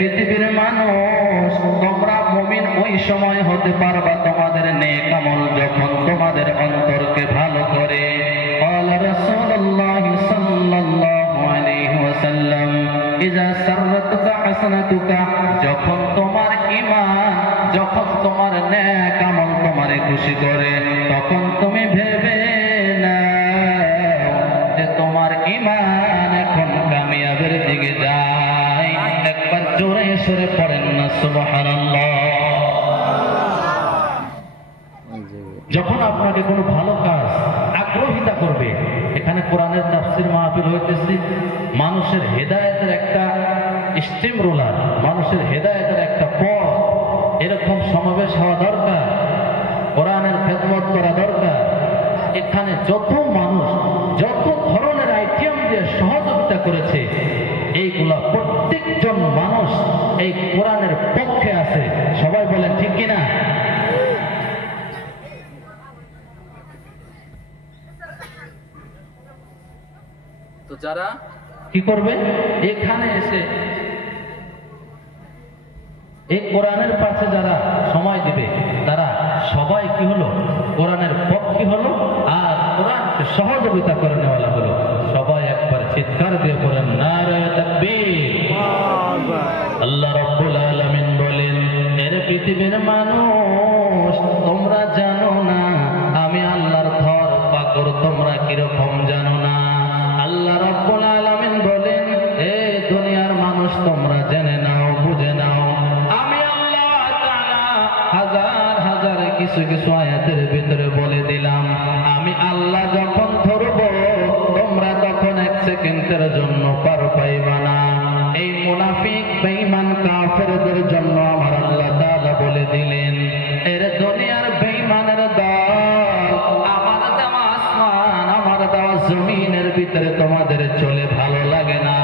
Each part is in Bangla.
পৃথিবীর মানুষ, তোমরা মুমিন ওই সময় হতে পারবা তোমাদের নেক আমল যখন তোমাদের অন্তরকে ভালো করে। ক্বালা রাসূলুল্লাহ সাল্লাল্লাহু আলাইহি ওয়াসাল্লাম, ইযা সাররাতুকা হাসানাতুকা, যখন তোমার ঈমান, যখন তোমার নেক আমল তোমারে খুশি করে, তখন তুমি ভেবে নাও যে তোমার ঈমান এখন কামিয়াবের দিকে যায়। একবার জোরে সরে পড়েন না সুবহানাল্লাহ। যখন আপনাকে কোনো ভালো কাজ আগ্রহিতা করবে, এখানে কোরআনের তাফসীর মাহফিল হইতেছে, মানুষের হেদায়েতের একটা স্টিম রোলার, মানুষের হেদায়েতের একটা পথ, এরকম সমাবেশ হওয়া দরকার, কোরআনের খেদমত করা দরকার। এখানে যত মানুষ যত ধরনের আইটেম দিয়ে সহযোগিতা করেছে, এইগুলা প্রত্যেকজন মানুষ এই কোরআনের পক্ষে আছে। সবাই বলেন ঠিক কিনা? তো যারা কি করবে, এখানে এসে এই কোরআনের পাশে যারা সময় দিবে, তারা সবাই কি হলো, কোরআনের পক্ষে হলো, আর কোরআনকে সহযোগিতা করে নেওয়ালা হলো। সবাই একবার চিৎকার দিয়ে করেন নারে তাকবীর। আল্লাহ রাব্বুল আলামিন বলেন, এর পৃথিবীর মানুষ, তোমরা জানো না আমি আল্লাহর ধর পাকড় তোমরা কিরকম জানো না। আল্লাহ রাব্বুল আলামিন বলেন, এ দুনিয়ার মানুষ তোমরা জেনে নাও, বুঝে নাও, আমি আল্লাহ তাআলা হাজার হাজার কিছু কিছু আয়াতের ভিতরে বলে দিলাম, আমি আল্লাহ যখন ধরবো তোমরা তখন এক সেকেন্ডের জন্য পার পাইবা না। এই মুনাফিক বেঈমান কাফেরদের জন্য আমার আল্লাহ তাআলা বলে দিলেন, এর দুনিয়ার বেঈমানের দল, আমার দেওয়া আসমান, আমার দেওয়া জমিনের ভিতরে তোমাদের চলে ভালো লাগে না।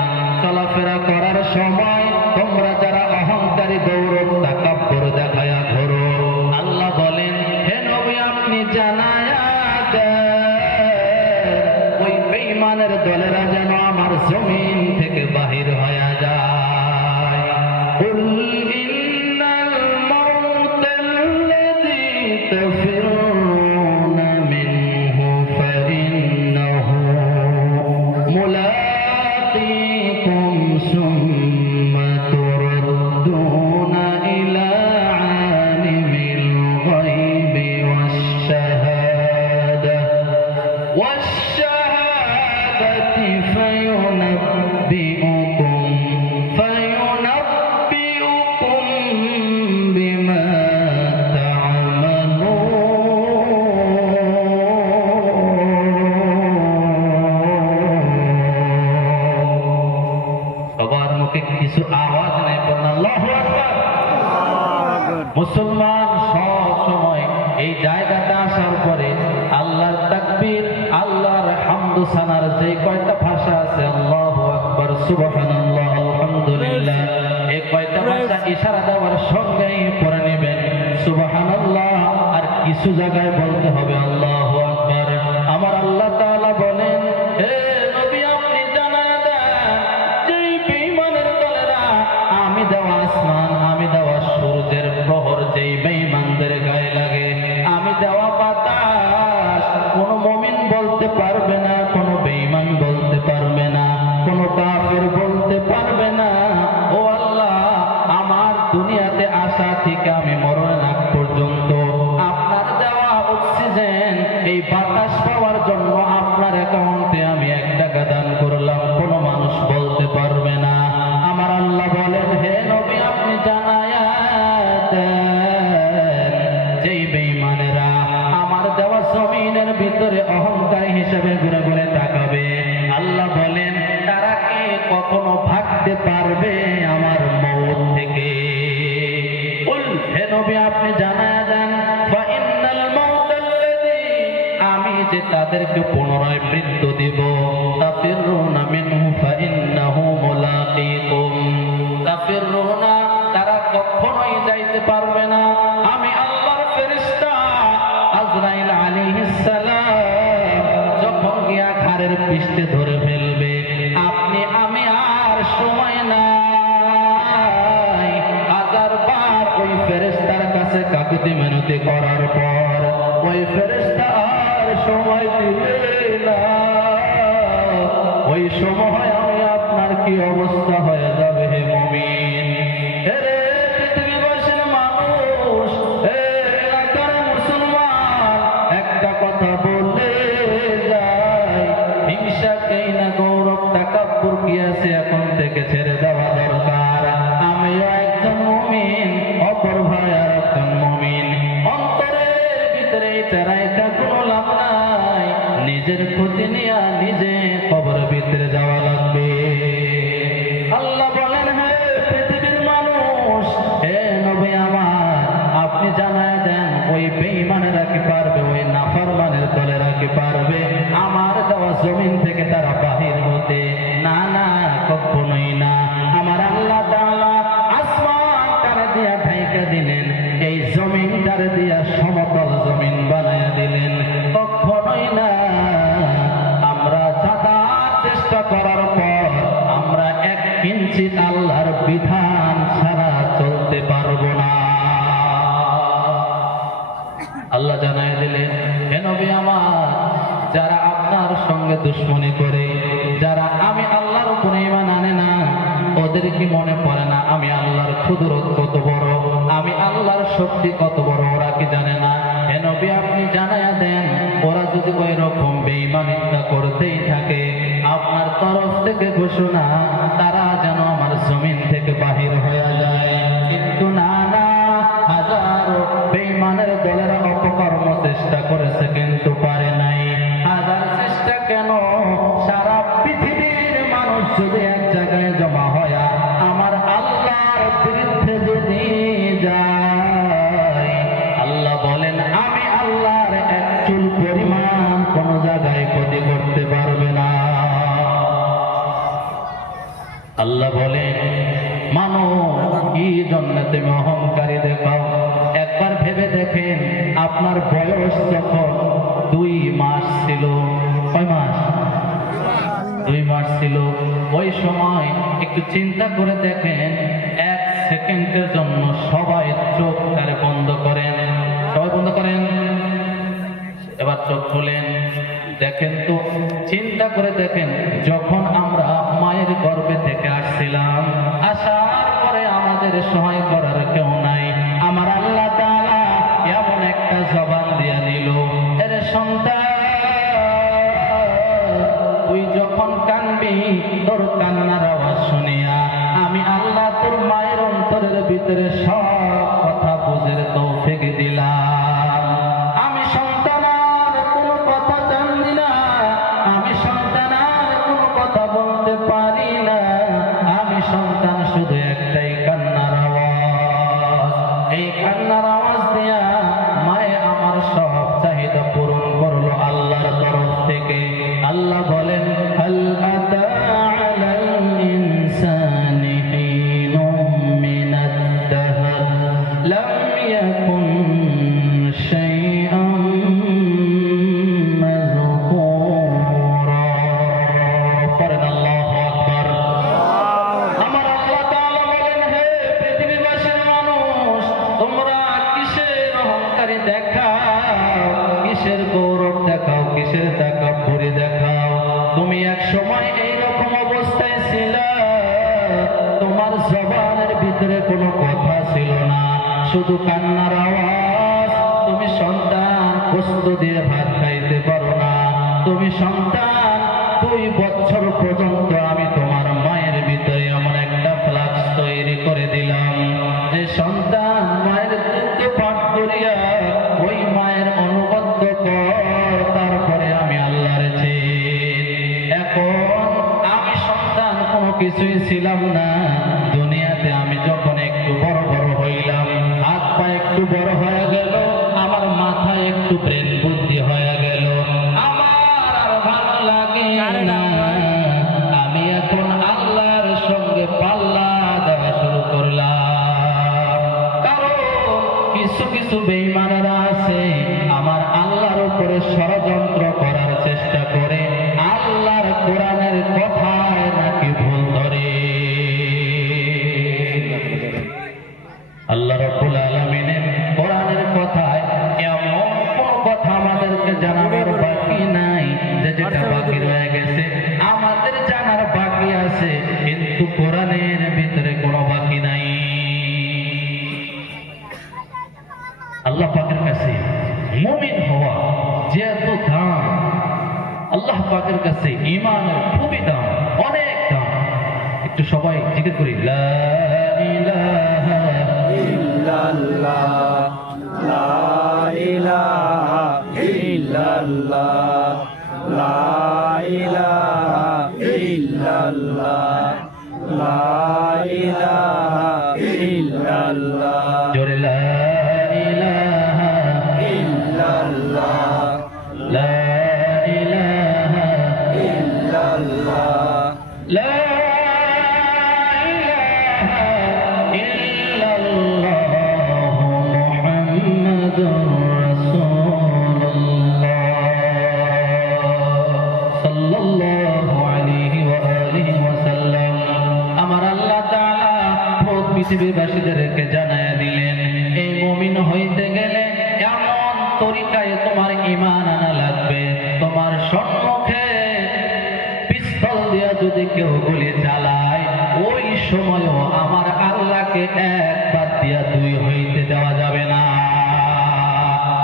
চলাফেরা করার সময় তোমরা যারা অহংকারী, গৌরব, তাকাব্বুর দেখায়া ঘোরো, আল্লাহ বলেন, হে নবী আপনি জানায়া দেন ওই বেঈমানের দলেরা যেন আমার জমিন থেকে বাহির হয়ে যায়। কুল ইন্নাল মাউতাল্লাযী তাফিরুনা মিনহু ফাইন্নাহু মুলাকীকুম সুম্মা তুরদ্দুনা ইলা আলিমিল গায়বি ওয়াশ-শাহাদাতি ফায়ুনাব্বিউকুম বিমা তা'মালুন। সবার মুখে কিছু আওয়াজ নাই, বলেন আল্লাহু আকবার। মুসলমান সব সময় এই জায়গাটা আসার পরে আল্লাহর তাকবীর, আল্লাহর হামদ সানার যে কয়টা ভাষা আছে, আল্লাহু আকবার, সুবহানাল্লাহ, আলহামদুলিল্লাহ, এই কয়টা ভাষা ইশারা দেওয়ার সঙ্গেই পড়ে নেবেন সুবহানাল্লাহ। আর কিছু জায়গায় বলতে হবে আল্লাহু আকবার। আমার আল্লাহ তাআলা বলেন, হে নবী আপনি জানায়া দেন, যেই বেঈমানের দলেরা আমি দেওয়া আসমান, আমি দেওয়া সূর্যের প্রহর যেই বেঈমানদের গায়ে লাগে, আমি দেওয়া বাতাস কোন মুমিন বলতে পারবে না, কোন বেঈমান বলতে পারবে না, কোন কাফের বলতে পারবে না, ও আল্লাহ আমার দুনিয়াতে আসা থেকে আমি মরণের আগ পর্যন্ত আপনার দেওয়া অক্সিজেন, এই বাতাস পাওয়ার জন্য আপনার অ্যাকাউন্টে আমি 1 টাকা দান করলাম, কোন মানুষ বলতে পারবে না। আমার আল্লাহ বলেন, হে নবী আপনি জানায়া দেন, যেই বেঈমানেরা আমার দেওয়া জমিনের ভিতরে অহংকারী হিসেবে ঘুরে ঘুরে তাকাবে, আল্লাহ বলেন তারা কি কখনো ভাগতে পারবে আমার মওত থেকে? কুল, হে নবী আপনি জানায়া দেন, ফাইন্নাল মাউতাল্লাযী, আমি যে তাদেরকে পুনরায় মৃত্যু দিব, তাফিরুনা মিনহু ফাইন্নাহু মুলাকীকুম, তাফিরুনা তারা কখনোই যাইতে পারবে না। আমি আল্লাহর ফেরেশতা আজরাইল আলাইহিস সালাম যখন গিয়া ঘাড়ের পৃষ্ঠে ধরে ফেলবে, আপনি আমি আর সময় নাই, বিনতি করার পর ওই ফেরেশতা আর সময় দিবে না। ওই সময় আমি আপনার কি অবস্থা হয়ে যাবে হে মুমিন? রে পৃথিবীবাসীর মানুষ, হে এলাকার মুসলমান, একটা কথা বলে যায়, হিংসাকেই না গৌরব তাকাব্বুর কি আছে এখন থেকে ছেড়ে দেওয়া দরকার। আমিও একজন মুমিন, অপর ভাই আর একজন মুমিন। অন্তরের ভিতরে চারাইটা কোনো লাভ নাই, নিজের ক্ষতি নিয়ে নিজে কবর ভিতরে যাওয়া লাগবে। আল্লাহ বলেন, হে পৃথিবীর মানুষ, হে নবী আমার, আপনি জানায় দেন ওই বেঈমানেরা কি পারবে, ওই নাফরমানের দলেরা কি পারবে আমার দেওয়া জমিন থেকে তারা বাহির হতে? না না, কখনোই না। আমার আল্লাহ তাআলা আসমানটারে দিয়া ঢাইকা দিলেন, এই জমিনটারে দিয়া সমতল জমিন বানায়া দিলেন। কখনোই না। আমরা যাতায়াত চেষ্টা করার পর আমরা এক কিঞ্চিত আল্লাহর বিধান ছাড়া চলতে পারবো না। আল্লাহ জানায় দিলেন, হে নবী আমার, যারা আপনার সঙ্গে দুশ্মনী করে, যারা আমি আল্লাহর উপরে ঈমান আনে না, ওদের কি মনে পড়ে না আমি আল্লাহর কুদরত কত বড়, আমি আল্লাহর শক্তি কত বড়? ওরা কি জানে না? হে নবী আপনি জানায়া দেন, ওরা যদি ওই রকম বেঈমানিটা করতেই থাকে, আপনার তরফ থেকে ঘোষণা, তারা যেন আমার জমিন থেকে বাহির হয়ে যায়। কিন্তু না না, হাজারো বেঈমানের দলেরা অপকর্ম চেষ্টা করেছে কিন্তু পারে নাই। হাজার চেষ্টা কেন, সারা পৃথিবীর মানুষ যদি এক জায়গায় জমা হয় আমার আল্লাহর বিরুদ্ধে যদি যায়, আল্লাহ বলেন আমি আল্লাহর এক চুল পরিমাণ কোন জায়গায় ক্ষতি করতে পারবে না। আল্লাহ বলেন, মানুষ কি জন্য তুমি অহংকারী দেখাও? একবার ভেবে দেখেন, আপনার বয়স যখন 2 মাস ছিল, কয় মাস? 2 মাস ছিল। ওই সময় একটু চিন্তা করে দেখেন, 1 সেকেন্ডের জন্য সবাই চোখ কারে বন্ধ করেন, সবাই বন্ধ করেন। এবার চোখ খুলেন, দেখেন তো, চিন্তা করে দেখেন, যখন আমরা মায়ের গর্ভে থেকে আসছিলাম, আসার পরে আমাদের সহায় করার কেউ নাই, আমার আল্লাহ তাআলা এমন একটা জবান দিয়ে দিল, এরে সন্তান, তুই যখন কানবি, তোর কান্নার আওয়াজ শুনিয়া আমি আল্লাহ তোর মায়ের অন্তরের ভিতরে সব কথা বুঝের তৌফিক দিলাম। আমি সন্তানার কোনো কথা জানি না, আমি সন্তানার কোনো কথা বলতে পারি না, আমি সন্তান শুধু একটাই কান্নার আওয়াজ। এই কান্নার আওয়াজ দিয়া মায়ে আমার সব চাহিদা পূরণ করলো আল্লাহর তরফ থেকে। আল্লাহ বলেন, হাল আতা আলাল ইনসানি হিনুম মিনাদ দাহর লাম ইয়াকুন শাইআন মাযকুরা। পড়েন আল্লাহু আকবার। আমার আল্লাহ তাআলা বলেন, হে পৃথিবীবাসীর মানুষ, তোমরা কিসের অহংকারী দেখাও, কিসের গৌরব দেখাও, কিসের তাকাব্বুরি দেখাও? তুমি এক সময় এইরকম অবস্থায় ছিলে, তোমার জবানের ভিতরে কোনো কথা ছিল না, শুধু কান্নার আওয়াজ। তুমি সন্তান কষ্ট দিয়ে ভাত খাইতে পারো না, তুমি সন্তান 2 বছর পর্যন্ত আমি তোমার মায়ের ভিতরে এমন একটা ফ্লাক্স তৈরি করে দিলাম যে সন্তান মায়ের দুধ পান করিয়া ওই মায়ের অনুগত্য কর, তারপরে আমি আল্লাহর এখন আমি সন্তান কোনো কিছুই ছিলাম না দুনিয়াতে। আমি যখন একটু বড় বড় হইলাম, হাত পা একটু বড় হয়ে গেল, আমার মাথায় একটু ব্রেন বুদ্ধি হয়ে গেল, আমার আর ভালো লাগে না, আমি এখন আল্লাহর সঙ্গে পাল্লা দেওয়া শুরু করলাম। কারণ কিছু কিছু বেঈমানেরা আছে আমার আল্লাহর উপরে ষড়যন্ত্র করার চেষ্টা করে, আল্লাহর কোরআনের কথায় নাকি ভুল ধরে। আল্লাহ রাব্বুল আলামিনের কোরআনের কথায় কিন্তু কোরআনের ভিতরে কোনো বাকি নাই। আল্লাহ পাকের কাছে মুমিন হওয়া যে এত দাম, আল্লাহ পাকের কাছে ঈমানের খুবই দাম, অনেক দাম। একটু সবাই জিকির করি, লা ইলাহা ইল্লাল্লাহ, লা ইলাহা ইল্লাল্লাহ, লা ইলাহা ইল্লাল্লাহ, লা ইলাহা ইল্লাল্লাহ। জোরে লা ইলাহা ইল্লাল্লাহ, লা ইলাহা ইল্লাল্লাহ, লা ইলাহা ইল্লাল্লাহ মুহাম্মাদুর রাসূলুল্লাহ সাল্লাল্লাহু আলাইহি ওয়া আলিহি ওয়াসাল্লাম। আমার আল্লাহ তাআলা পুরো পৃথিবীবাসীদেরকে জানায়া দিলেন, এই মুমিন হইতে গেলে এমন তরিকায় তোমার ঈমান আনা লাগবে, তোমার সম্মুখে পিস্তল দিয়া যদি কেউ গুলি চালায়, ওই সময়ও আমার আল্লাহকে একবার দিয়া দুই হইতে দেওয়া যাবে না।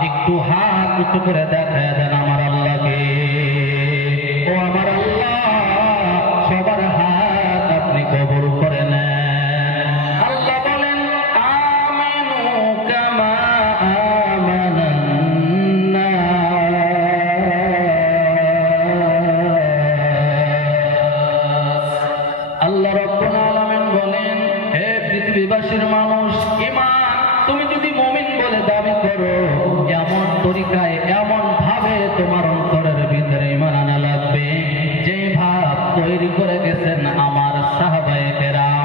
একটু হাত উঁচু করে দেখায় দেন আমার আল্লাহকে। ও আমার আল্লাহ, সবার হাত আপনি কবুল করে নেন। আল্লাহ বলেন, আমিনু কামা আমানান নাস। আল্লাহ রাব্বুল আলামিন বলেন, হে পৃথিবীবাসীর মানুষ, ঈমান তুমি যদি মুমিন বলে দাবি করো, এমন তরিকায় এমন ভাবে তোমার অন্তরের ভিতরে ঈমান আনা লাগবে, যেই ভাব তৈরি করে গেছেন আমার সাহাবায়ে কেরাম।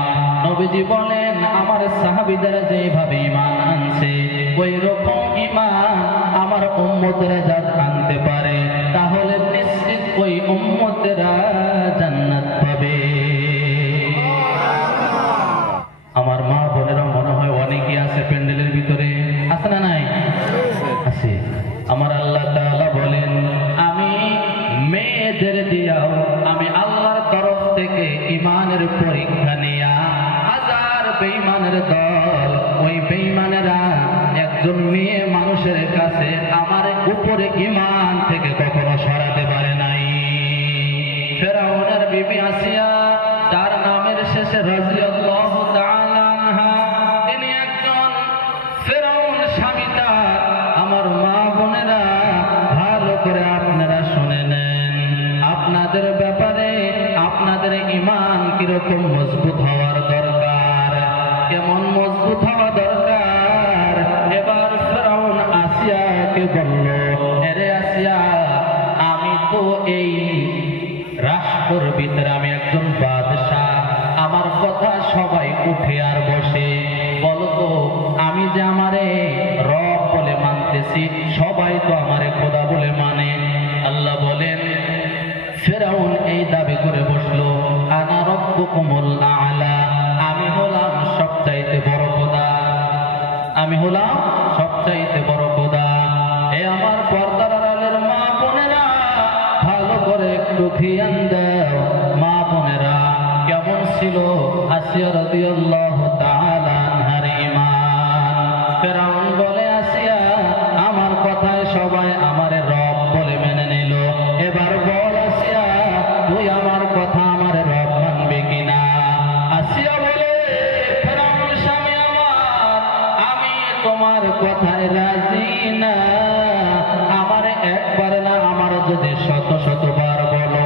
নবীজি বলেন, আমার সাহাবীরা যেভাবে ঈমান আনছে, ওই রকম ঈমান আমার উম্মতেরা যারা আনতে পারে, তাহলে নিশ্চিত ওই উম্মতেরা জান্নাত পাবে। আমার মা বোনেরা মনে হয় অনেকেই আছে প্যান্ডেলের ভিতরে, আছে না নাই? আছে। আমার আল্লাহ তাআলা বলেন, আমি মেয়েদের দিয়াও আমি আল্লাহর তরফ থেকে ঈমানের পরীক্ষা নিয়া হাজার বেঈমানের দল, ওই বেঈমানেরা একজন মেয়ে মানুষের কাছে আমার উপরে ঈমান থেকে কখনো সরাতে পারে নাই। ফেরাউনের বিবি আসিয়া, তার নামের শেষে রাদিয়াল্লাহু তাআলা আনহা, তিনি একজন ফেরাউন স্বামী তার। আমার মা বোনেরা ভালো করে আপনারা শুনে নেন, আপনাদের ব্যাপারে আপনাদের ঈমান কিরকম মজবুত হওয়ার দরকার, কেমন মজবুত হওয়া দরকার। এবার ফেরাউন আসিয়াকে বলল, এরে আসিয়া, আমি তো এই রাষ্ট্রের ভিতরে আমি একজন বাদশাহ, আমার কথা সবাই উঠে আর বসে। বলতো, আমি যে আমারে রব বলে মানতেছি, সবাই তো আমারে খোদা বলে মানে। আল্লাহ বলেন, ফেরাউন এই দাবি করে বসলো, আনা রব্বুকুমুল আ'লা, আমি হলাম সবচাইতে বড় খোদা, আমি হলাম সবচাইতে বড় খোদা। এ আমার পর্দার আড়ালের মা বোনেরা, ভালো করে একটু খিয়াল দাও। মা বোনেরা, কেমন ছিল আসিয়া রাদিয়াল্লাহু তাআলা আনহার ঈমান? ফেরাউন বলে, আসিয়া, আমার কথায় সবাই আমারে রব বলে মেনে নিল, এবার বল আসিয়া, তুই আমার কথা আমার রব মানবে কিনা? আসিয়া বলে, ফেরাউন স্বামী আমার, আমি তোমার কথায় রাজি না। আমার একবার না, আমার যদি শত শতবার বলো,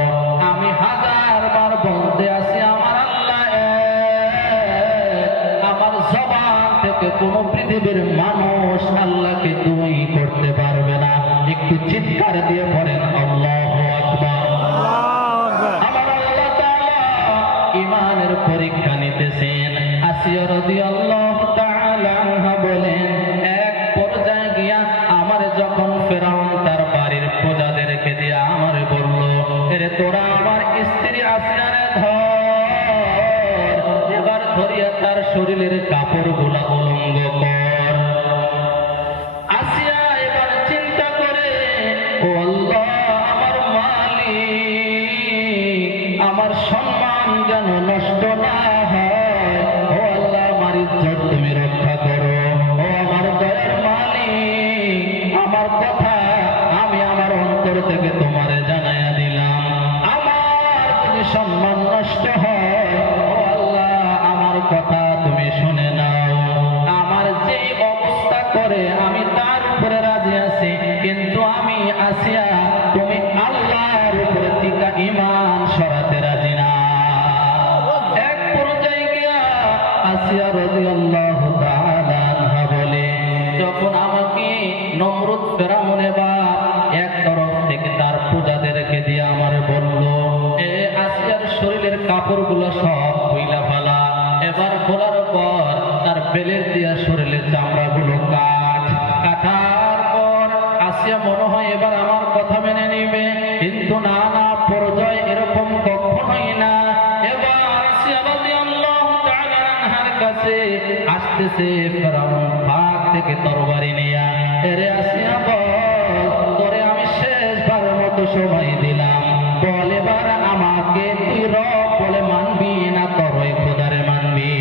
আমি হাজার বার বলতে আসি আমার আল্লাহ এক। আমার জবান থেকে কোন পৃথিবীর মানুষ আল্লাহকে দুই করতে পারবে না। একটু চিৎকার দিয়ে পড়েন আল্লাহু আকবার। আমার আল্লাহ তাআলা ঈমানের পরীক্ষা নিতেছেন। আসিয়া রাদিয়াল্লাহু তাআলা আনহা বলেন, এক পর্যায়ে গিয়া আমার যখন ফেরাউন তার বাড়ির প্রজাদেরকে দিয়ে আমারে বলল, এরে তোরা আমার স্ত্রী আসিয়ারে ধর, এবার ধরিয়া তার শরীরের কাপড়গুলা উলঙ্গ কর। আসিয়া এবার চিন্তা করে, ও আল্লাহ, আমার মালিক, আমার সম্মান যেন নষ্ট না কষ্ট হয়, ও আল্লাহ আমার কথা তুমি শুনে নাও। আমার যে অবস্থা করে আমি তার উপরে রাজি আছি, কিন্তু আমি আসিয়া তুমি আল্লাহর উপরে থেকে ঈমান সরাতে রাজি না। এক পর্যায়ে গিয়া আসিয়া রাদিয়াল্লাহু তাআলা আনহা বলে, যখন আমাকে নমরুদ ফেরাউন এবার এক তরফ থেকে তার প্রজাদেরকে দিয়ে আমার বলল, এ আসিয়ার শরীরের কাপড়গুলো সব খুইলা ফেলা। এবার বলার পর তার বেলের দিয়া শরীরের চামড়াগুলো কাটার পর আসিয়া মনে হয় এবার আমার কথা মেনে নিবে, কিন্তু না না, পর্যায় এরকম কখনোই না। এবার আসিয়া রাদিয়াল্লাহু তাআলা আনহার কাছে আসতেছে ফেরাউন ফাঁক থেকে তরবারি নিয়া। এরে আসিয়া বল, তোরে আমি শেষবার মতো সময় দিলাম, বল এবার আমাকে তুই রব বলে মানবি না তোর ওই খোদারে মানবি?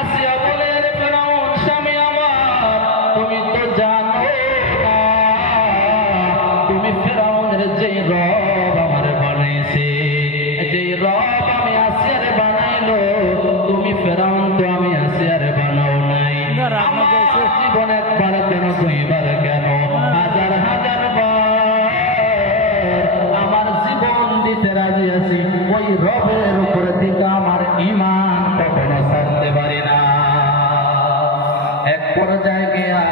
আসিয়া বলে, রে ফেরাউন স্বামী আমার, তুমি তো জানো না তুমি ফেরাউনের যে রব আমার বানাইছে, যে রব আমি আসিয়ার বানাইলো, তুমি ফেরাউন তো আমি আসিয়ার বানাও নাই। আমার জীবন একবার কেন, দুইবার কেন, হাজার হাজার বার আমার জীবন দিতে রাজি আছি, ওই রবের উপরে থেকে আমার ঈমান কখনো ছাড়তে পারি না। এক পর্যায়ে গিয়া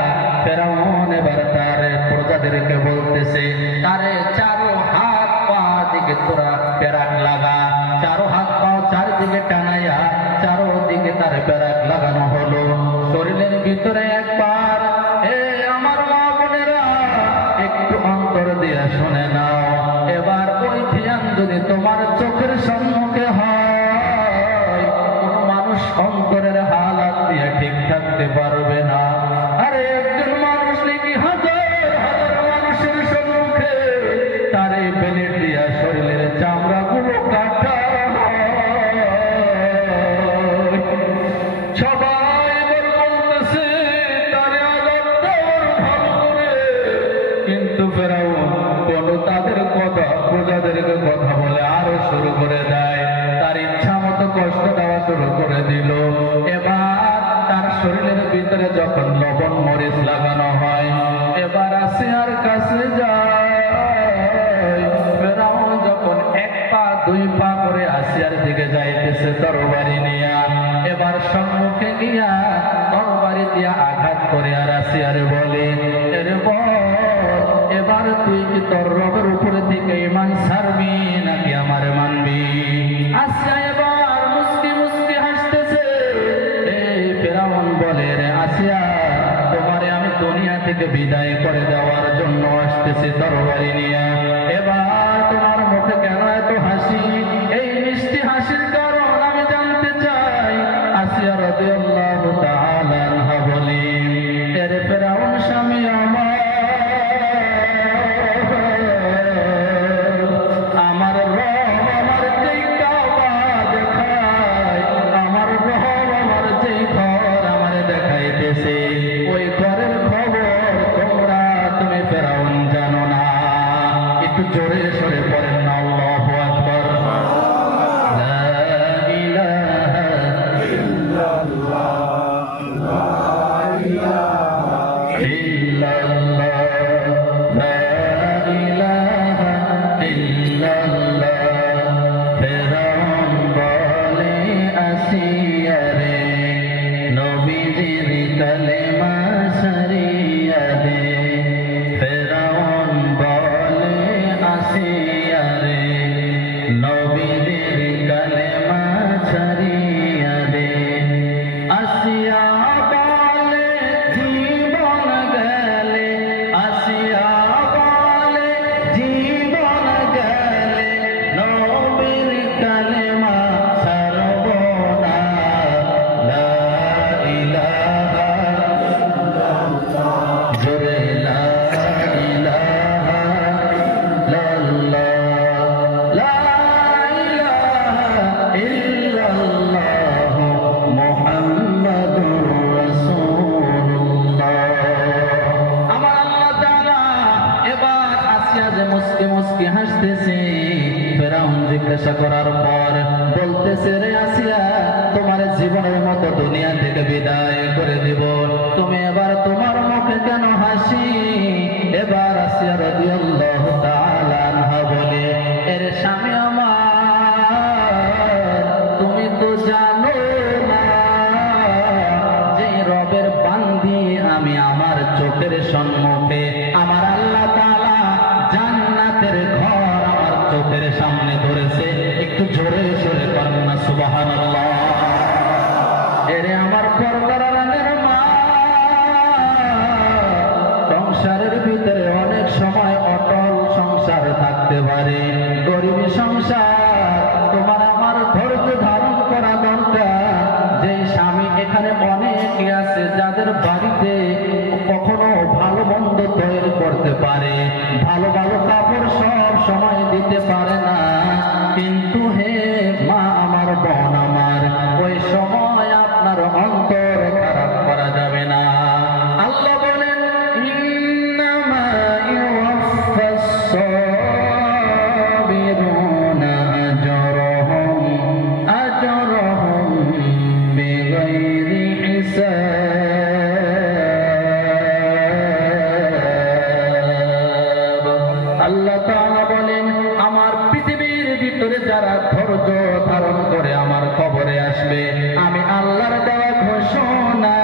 ফেরাউন এবার তার প্রজাদেরকে বলতেছে, তারে চারো হাত পা দিকে তোরা পেরাক লাগা। চারো হাত পাও চারদিকে টানাইয়া চারোদিকে তার পেরাক লাগানো হলো। শরীরের ভিতরে একবার, এ আমার মা বোনেরা একটু অন্তর দিয়া শুনে নাও, এবার ওই ধ্যান যদি তোমার চোখের সম্মুখে হয়, কোন মানুষ অন্তরের হালাত দিয়ে ঠিক থাকতে পারবে না। আরে একজন মানুষ নাকি হাজার হাজার মানুষের সম্মুখে তারে বেলেট দিয়া শরীরের চামড়াগুলো কাটা হয়। সবাই এবার বলতেছে তারে আযাব দেওয়ার ভালো করে, কিন্তু ফেরাউন কোন তাদের কথা, প্রজাদেরকে কথা বলে আরো শুরু করে দেয়, তার ইচ্ছা মতো কষ্ট দেওয়া শুরু করে দিল। এবার তার শরীরের ভিতরে যখন লবণ মরিচ লাগানো হয়, এবার আসিয়ার কাছে যায়। ফেরাউন যখন এক পা দুই পা করে আসিয়ার দিকে যাইতেছে তরবারি নিয়া, এবার সম্মুখে গিয়া তরবারি দিয়া আঘাত করে আর আসিয়ার বলে, এরে বল এবার তুই কি তোর রবের উপরে থেকে ঈমান ছাড়বি নাকি আমার মানবি? আসিয়া এবার মুস্কি মুস্কি হাসতেছে। এই ফেরাউন বলে, রে আসিয়া, তোমারে আমি দুনিয়া থেকে বিদায় করে দেওয়ার জন্য আসতেছি তরবারি নিয়ে। এবার তোমার মুখে কেন এত হাসি? এই মিষ্টি হাসির কারণ আমি জানতে চাই। আসিয়া রাদিয়াল্লাহু তাআলা আনহা বলে, এরে ফেরাউন স্বামী আমার, আমার রব আমার যেই কাবা দেখায়, আমার রব আমার যেই ঘর আমার দেখাইতেছে, ওই ঘরের খবর তুমি ফেরাউন জানো না। একটু জোরে সরে পড়েন না, আল্লাহু আকবার। লা ইলাহা ইল্লাল্লাহ, লা ইলাহা ইল্লাল্লাহ, লা ইলাহা ইল্লাল্লাহ। ফেরাউন বলে, আসিয়া রে, নবীজির কালেমা সারিয়া দে। ফেরাউন বলে, আসিয়া বলতেছে, রে আসিয়া, তোমার জীবনের মতো দুনিয়া থেকে বিদায় করে দিব, তুমি এবার তোমার মুখে কেন হাসি? এবার আসিয়া রাদিয়াল্লাহু তাআলা আনহা বলে, এর স্বামী আমার, তুমি তো জানো না যে রবের বান্দি আমি, আমার চোখের সম্মুখে আমার আল্লাহ তাআলা জান্নাতের ঘর আমার চোখের সামনে ধরেছে। একটু জোরে জোরে বলেন না সুবহানাল্লাহ। এরে আমার পর্দার আড়ালের মা, সংসারের ভিতরে অনেক সময় অটল সংসার থাকতে পারে, গরিবী সংসার, তোমার আমার ধৈর্য ধারণ করা দরকার। যে স্বামী এখানে অনেকে আছে যাদের বাড়িতে কখনো ভালো মন্দ তৈরি করতে পারে, ভালো ভালো কাপড় সব সময় দিতে পারে না, কিন্তু হে মা আমার, বোন আমার, ওই সময় আপনার অন্তর খারাপ করা যাবে না। আল্লাহ বলেন, ইন্নামা ইউওয়াফাস সাবিরুনা আজরাহুম বিগাইরি হিসাব। আল্লাহ তাআলা বলেন, আমার পৃথিবীর ভিতরে যারা ধৈর্য ধারণ করে আমার কবরে আসবে, আমি আল্লাহর দেওয়া ঘোষণা,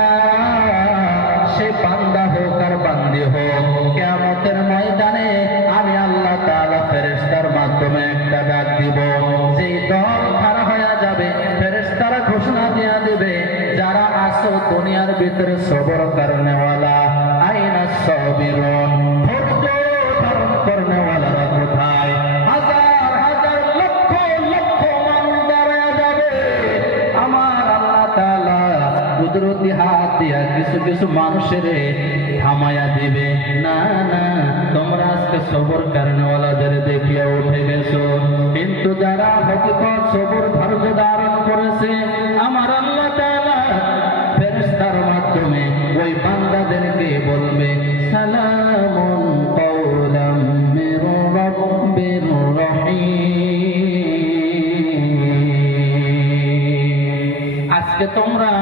সে বান্দা হোক আর বান্দি হোক, কিয়ামতের ময়দানে আমি আল্লাহ তাআলা ফেরেশতার মাধ্যমে একটা ডাক দিব, যেই দল খাড়া হয়ে যাবে, ফেরেশতারা ঘোষণা দিয়ে দেবে, যারা আসো দুনিয়ার ভিতরে সবর করনেওয়ালা, আইনা সাবিরুন, ধৈর্য ধারণ করনেওয়ালারা কোথায়? হাজার হাজার লক্ষ লক্ষ মানুষ দাঁড়ায় যাবে, আমার আল্লাহ তাআলা কুদরতি হাত দিয়া কিছু কিছু মানুষের থামায়া দিবে, না না, তোমরা আজকে সবর করনেওয়ালাদের দেখিয়া উঠে গেছো, কিন্তু যারা হকিকত সবর ধৈর্য ধারণ করেছে, আমার আল্লাহ তাআলা ফেরেশতার মাধ্যমে ওই বান্দাদেরকে বলবে, সালামুন কওলাম মির রাব্বির রহিম। আজকে তোমরা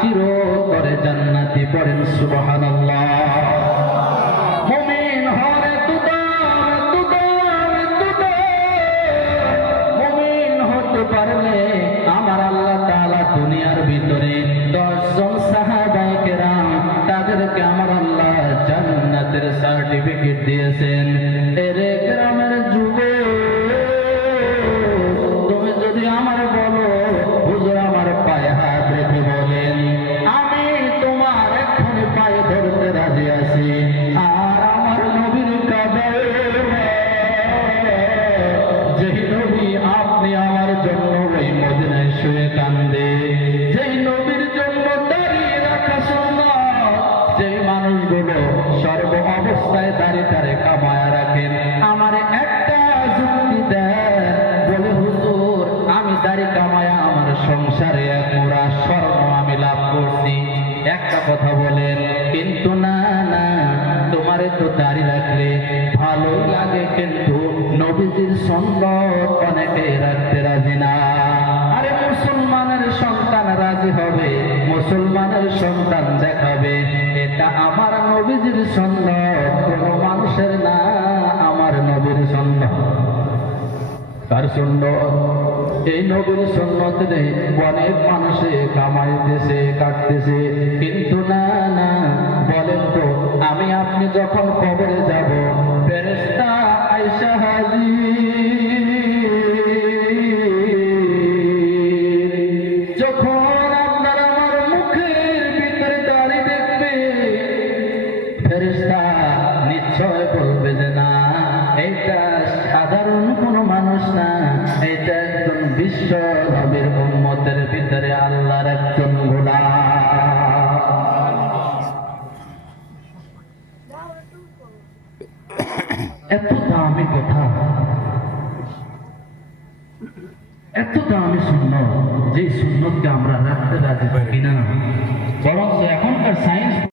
চিরতরে জান্নাতি, পড়েন সুবহানাল্লাহ। মুমিন হলে মুমিন হতে পারলে আমার আল্লাহ তাআলা দুনিয়ার ভিতরে 10 জন সাহাবায়ে কেরাম, তাদেরকে আমার আল্লাহ জান্নাতের সার্টিফিকেট দিয়েছেন। এরে গ্রামের যুবক, তুমি যদি আমার বলো, হুজুর আমার পায়ে হাত রেখে বলেন, আমি তোমার এক্ষুনি পায়ে ধরতে রাজি আছি, আর আমার নবীর কাঁধে, যেই নবী আপনি আমার জন্য ওই মদিনায় শুয়ে কান্দে, যেই নবীর জন্য দাঁড়িয়ে রাখা সুন্নাত, যেই মানুষগুলো সর্ব অবস্থায় দাঁড়িয়ে কামায়া রাখেন, আমার একটা যুক্তি দেন, বলে হুজুর আমি দাড়ি কামায়া আমার সংসারে এক মোড়া স্বর্ণ আমি লাভ করছি, একটা কথা বলেন, কিন্তু না না, তোমারে তো দাড়ি রাখলে ভালো লাগে, কিন্তু নবীজির সুন্নাত অনেকে রাখতে রাজি না। আরে মুসলমানের সন্তান রাজি হবে, মুসলমানের সন্তান দেখাবে, এটা আমার নবীজির সুন্নাত, কোনো মানুষের না, আমার নবীর সুন্নাত। কার সুন্নাত? এই নবীর সুন্নতে অনেক মানুষে কামাইতেছে, কাটতেছে, কিন্তু না না, বলেন তো, আমি আপনি যখন কবরে যাব, ফেরেশতা আয়েশা হাজির, যখন আপনার আমার মুখের ভিতরে দাড়ি দেখবে, ফেরেশতা নিশ্চয় বলবে যে না, এটা সাধারণ কোনো মানুষ না, এটা একজন বিশ্ব নবীর উম্মতের ভিতরে আল্লাহর একজন গোলাম। এত দামি কথা, এত দামি সুন্নত, যে সুন্নতকে আমরা রাখতে রাজি থাকি না, বরং এখনকার সায়েন্স